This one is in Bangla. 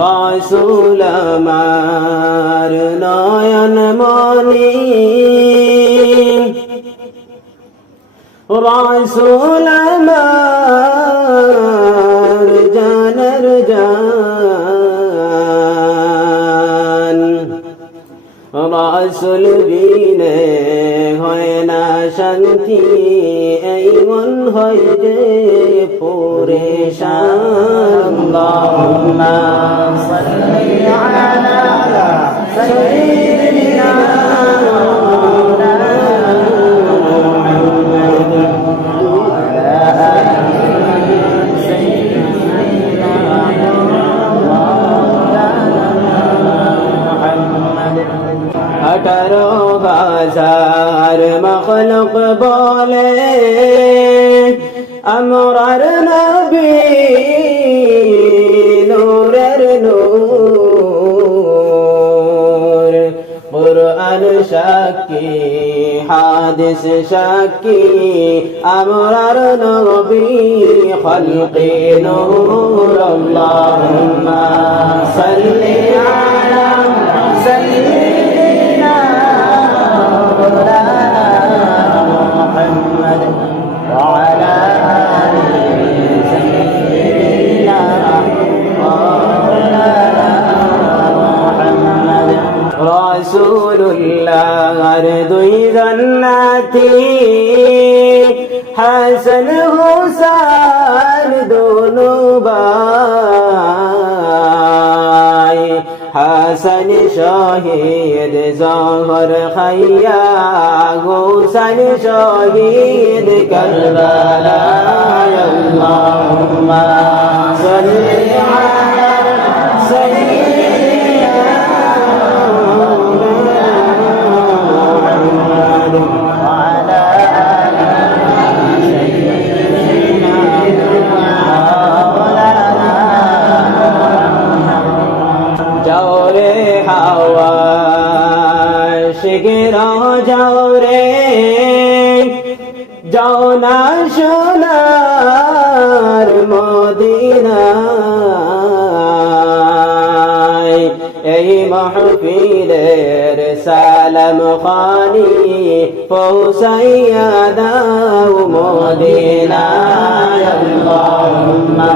রসুল আমার নয়ন মনি। রসুল আমার জানর জান। রসুল বিনে হয় না শান্তি, এই মন হয় যে পুরে শান্তি হাজার মখলুক বলে, আমরার নবী নূরের নূর। কুরআন সাক্ষী, হাদিস সাক্ষী, আমরার নবী খলকে নূর, আল্লাহুম্মা রসুল্লাহ আর দুই জন্নাতি, হাসন হুসান দোনো ভাই হাসন শহীদ জহর খাইয়া গোসন শহীদ করবালা আল্লাহুম্মা সাল্লি রে হাওয়া শিগির যাও রে। যাও না সোনার মদিনায়। এই মাহফিলের সালাম খানি পৌঁছাইয়া দাও মদিনায়। আল্লাহুম্মা।